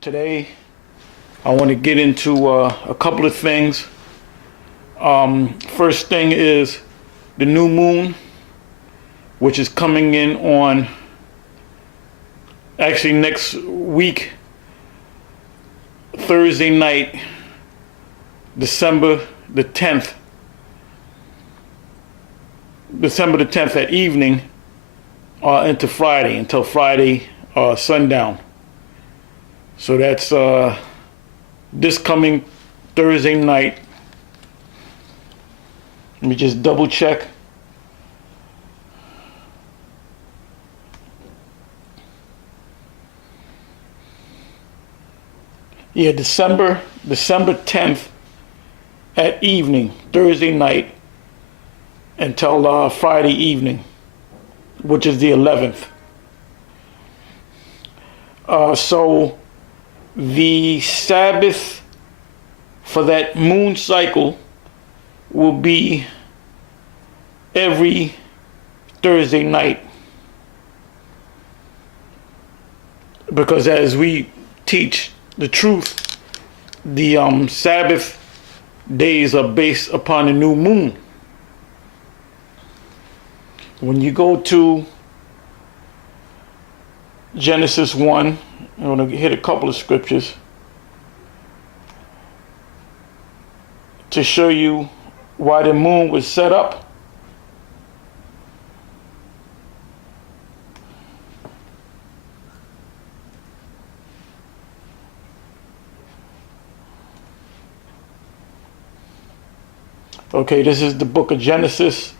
Today, I want to get into a couple of things. First thing is the new moon, which is coming in on actually next week, Thursday night, December the 10th. December the 10th at evening into Friday, until Friday sundown. So that's this coming Thursday night. Let me just double check. Yeah, December 10th at evening, Thursday night, until Friday evening, which is the 11th. So the Sabbath for that moon cycle will be every Thursday night, because as we teach the truth, the Sabbath days are based upon the new moon. When you go to Genesis 1, I'm going to hit a couple of scriptures to show you why the moon was set up. Okay, this is the book of Genesis,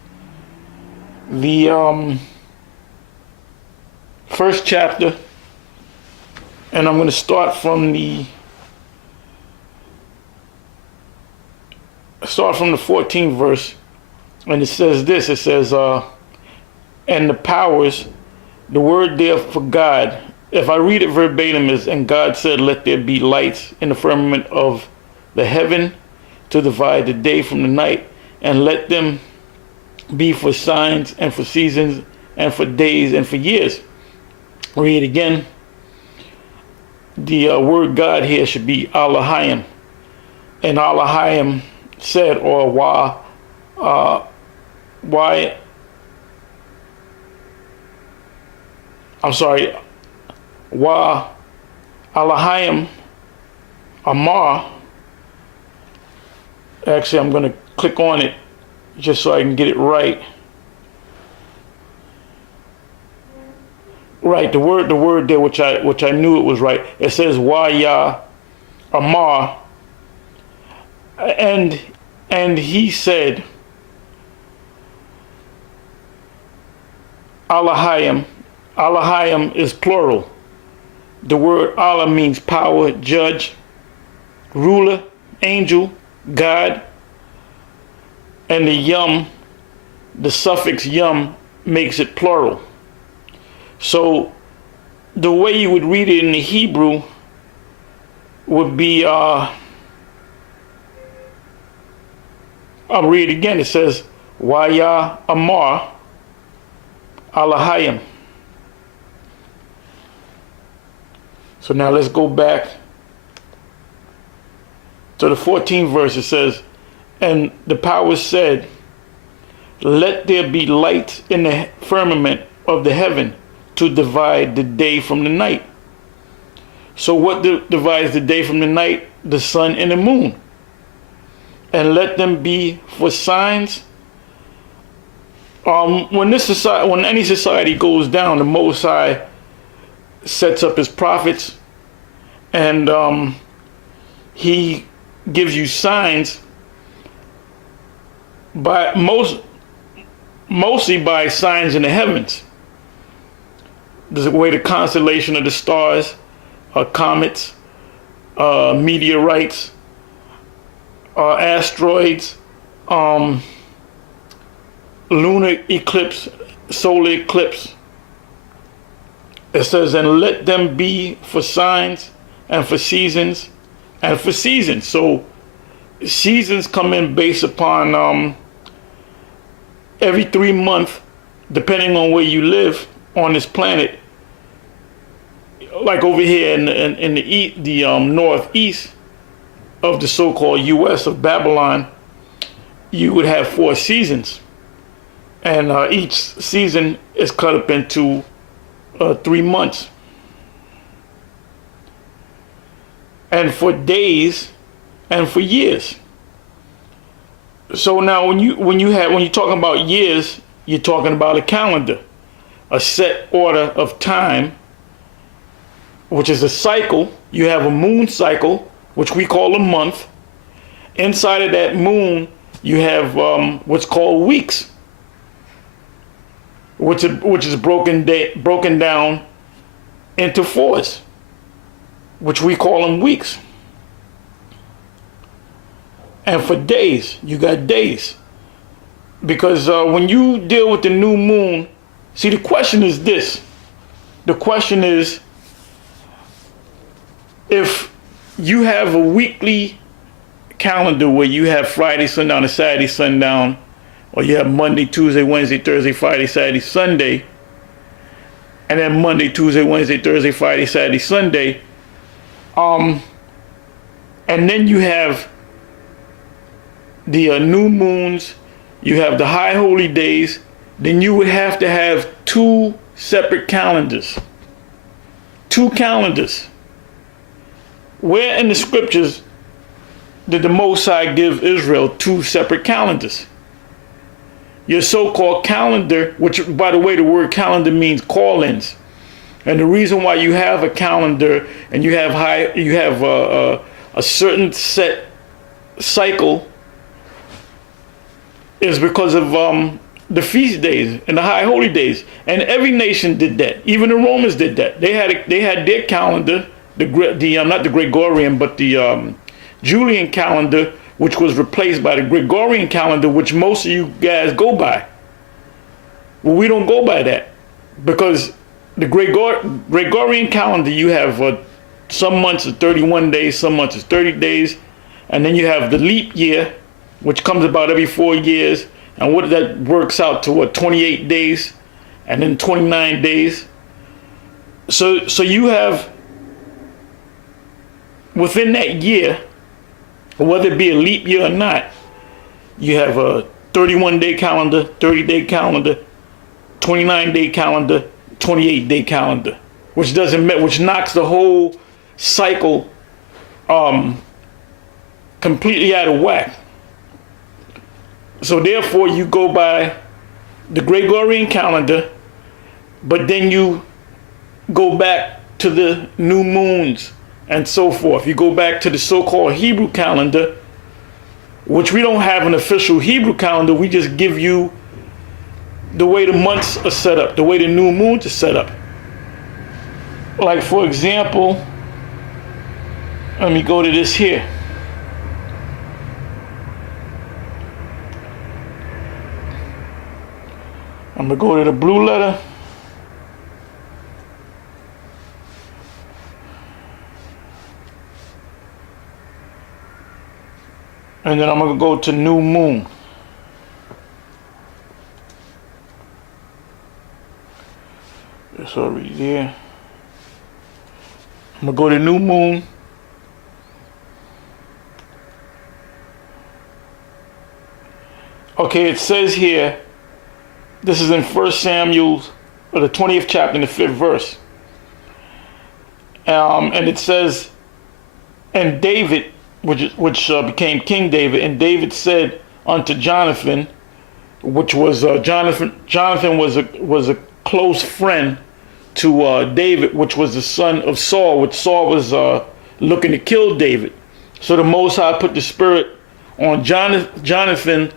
the first chapter, and I'm going to start from the 14th verse, and it says this. It says, and the powers, the word there for God, if I read it verbatim, is, and God said, let there be lights in the firmament of the heaven to divide the day from the night, and let them be for signs and for seasons and for days and for years. Read again. The word God here should be Elohim. And Elohim said, or why Elohim Amar. Actually, I'm going to click on it just so I can get it right. Right, the word there, which I knew it was right. It says Waya Amar, and he said, Elohim. Elohim is plural. The word Allah means power, judge, ruler, angel, God, and the yum, the suffix yum, makes it plural. So the way you would read it in the Hebrew would be, I'll read it again. It says, Waya Amar Elohim. So now let's go back to the 14th verse. It says, and the power said, let there be light in the firmament of the heaven to divide the day from the night. So what divides the day from the night? The sun and the moon. And let them be for signs. When any society goes down, the Most High sets up his prophets, and he gives you signs by mostly by signs in the heavens. The way the constellation of the stars, comets, meteorites, asteroids, lunar eclipse, solar eclipse. It says, and let them be for signs and for seasons and for seasons. So seasons come in based upon every 3 months, depending on where you live on this planet. like over here in the northeast of the so-called U.S. of Babylon, you would have 4 seasons, and each season is cut up into 3 months. And for days and for years. So now when you're talking about years, you're talking about a calendar, a set order of time, which is a cycle. You have a moon cycle, which we call a month. Inside of that moon, you have what's called weeks, which is broken down into 4s, which we call them weeks. And for days, you got days. Because when you deal with the new moon, see, the question is this. The question is, if you have a weekly calendar where you have Friday sundown to Saturday sundown, or you have Monday, Tuesday, Wednesday, Thursday, Friday, Saturday, Sunday, and then Monday, Tuesday, Wednesday, Thursday, Friday, Saturday, Sunday, and then you have the new moons, you have the high holy days, then you would have to have 2 separate calendars. 2 calendars. Where in the scriptures did the Most High give Israel 2 separate calendars? Your so-called calendar, which, by the way, the word calendar means call-ins. And the reason why you have a calendar and you have a certain set cycle is because of the feast days and the high holy days. And every nation did that. Even the Romans did that. They had their calendar, not the Gregorian, but the Julian calendar, which was replaced by the Gregorian calendar, which most of you guys go by. Well, we don't go by that, because the Gregorian calendar, you have some months is 31 days, some months is 30 days, and then you have the leap year, which comes about every 4 years, and what that works out to 28 days, and then 29 days. So you have within that year, whether it be a leap year or not, you have a 31-day calendar, 30-day calendar, 29-day calendar, 28-day calendar, which knocks the whole cycle completely out of whack. So therefore, you go by the Gregorian calendar, but then you go back to the new moons and so forth. You go back to the so-called Hebrew calendar, which we don't have an official Hebrew calendar. We just give you the way the months are set up, the way the new moons are set up. Like, for example, let me go to this here. I'm going to go to the blue letter. And then I'm going to go to new moon. It's already there. I'm going to go to new moon. Okay, it says here, this is in 1 Samuel, the 20th chapter, in the 5th verse. And it says, and David, which became King David, and David said unto Jonathan, which was Jonathan was a close friend to David, which was the son of Saul, which Saul was looking to kill David. So the Most High put the spirit on Jonathan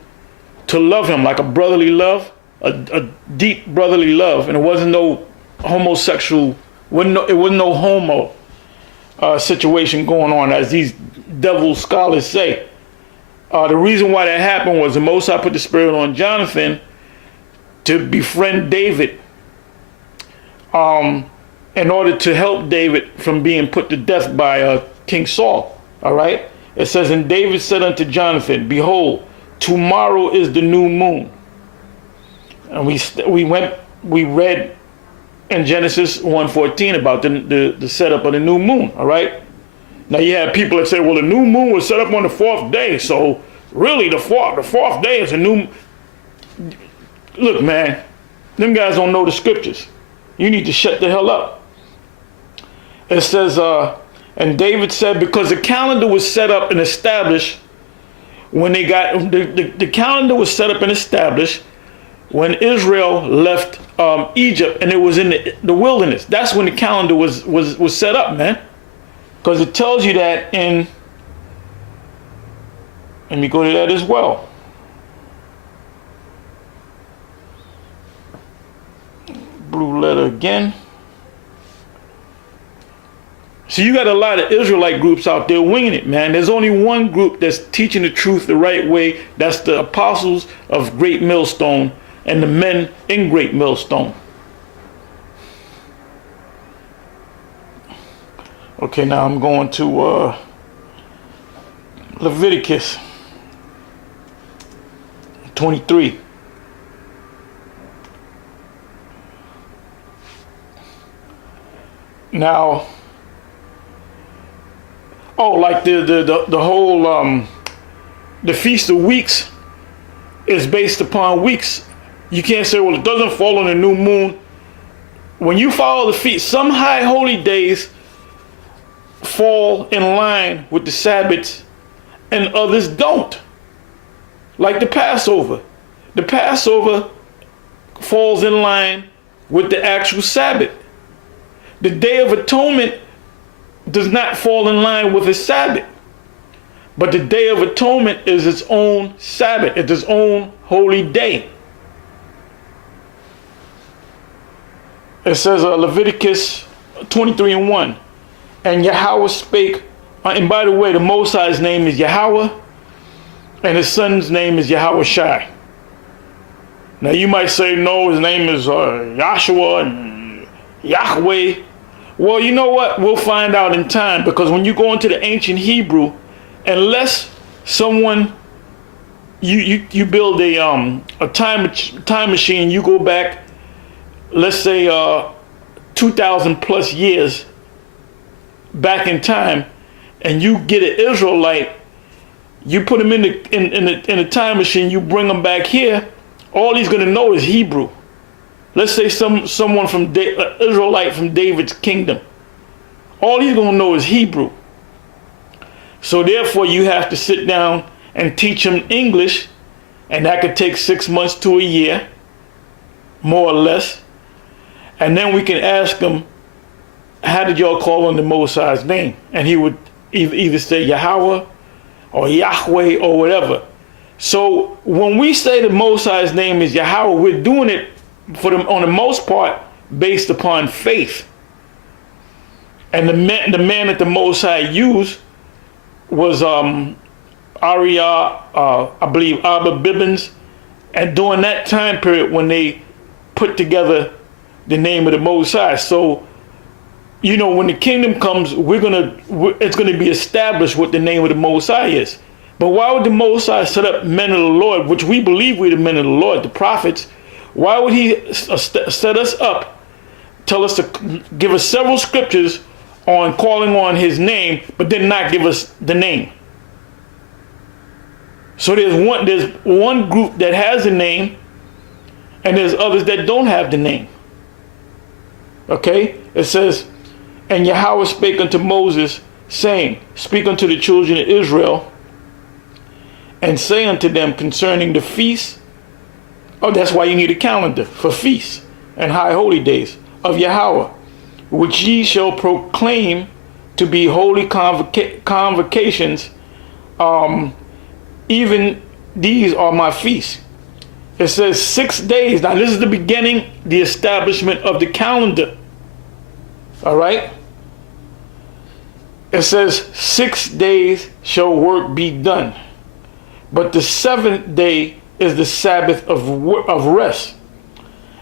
to love him like a brotherly love, a deep brotherly love, and it wasn't no homosexual, it wasn't no homo situation going on, as these devil scholars say. The reason why that happened was the Most High put the spirit on Jonathan to befriend David, in order to help David from being put to death by King Saul. All right. It says, and David said unto Jonathan, behold, tomorrow is the new moon. And we read in Genesis 1:14 about the setup of the new moon, all right? Now you have people that say, well, the new moon was set up on the 4th day, so really the fourth day is a new. Look, man, them guys don't know the scriptures. You need to shut the hell up. It says, and David said, because the calendar was set up and established when they got, the calendar was set up and established when Israel left Egypt and it was in the wilderness. That's when the calendar was set up, man. Because it tells you that in, let me go to that as well. Blue letter again. So you got a lot of Israelite groups out there winging it, man. There's only one group that's teaching the truth the right way. That's the apostles of Great Millstone and the men in Great Millstone. Okay, now I'm going to Leviticus 23. Now, like the whole the Feast of Weeks is based upon weeks. You can't say, well, it doesn't fall on the new moon. When you follow the feast, some high holy days fall in line with the Sabbaths and others don't. Like the Passover. The Passover falls in line with the actual Sabbath. The Day of Atonement does not fall in line with a Sabbath. But the Day of Atonement is its own Sabbath. It's its own holy day. It says Leviticus 23:1. And Yahweh spake, and by the way, the Most High's name is Yahweh, and his son's name is Yahweh Shai. Now you might say, no, his name is Yahshua and Yahweh. Well, you know what? We'll find out in time, because when you go into the ancient Hebrew, unless someone, you build a time machine, you go back, let's say 2,000 plus years back in time, and you get an Israelite, you put him in the time machine, you bring him back here, all he's going to know is Hebrew. Let's say someone from Israelite from David's kingdom. All he's going to know is Hebrew. So therefore you have to sit down and teach him English, and that could take 6 months to a year, more or less. And then we can ask him, how did y'all call on the Most High's name? And he would either say Yahweh or Yahweh or whatever. So when we say the Most High's name is Yahweh, we're doing it for them on the most part based upon faith. And the man that the Most High used was Ariah, I believe Abba Bibbins, and during that time period when they put together the name of the Most High. So, you know, when the kingdom comes, it's gonna be established what the name of the Most High is. But why would the Most High set up men of the Lord, which we believe we're the men of the Lord, the prophets? Why would he set us up, tell us to give us several scriptures on calling on his name, but then not give us the name? So there's one group that has a name, and there's others that don't have the name. Okay? It says, and Yahweh spake unto Moses, saying, speak unto the children of Israel, and say unto them concerning the feasts. Oh, that's why you need a calendar for feasts and high holy days of Yahweh, which ye shall proclaim to be holy convocations. Even these are my feasts. It says 6 days. Now this is the beginning, the establishment of the calendar. All right. It says 6 days shall work be done, but the 7th day is the Sabbath of rest,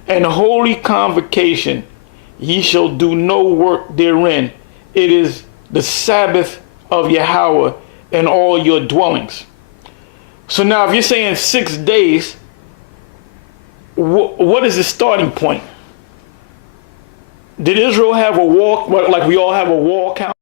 and holy convocation. Ye shall do no work therein. It is the Sabbath of Yahweh in all your dwellings. So now if you're saying 6 days, what is the starting point? Did Israel have a wall, like we all have a wall count?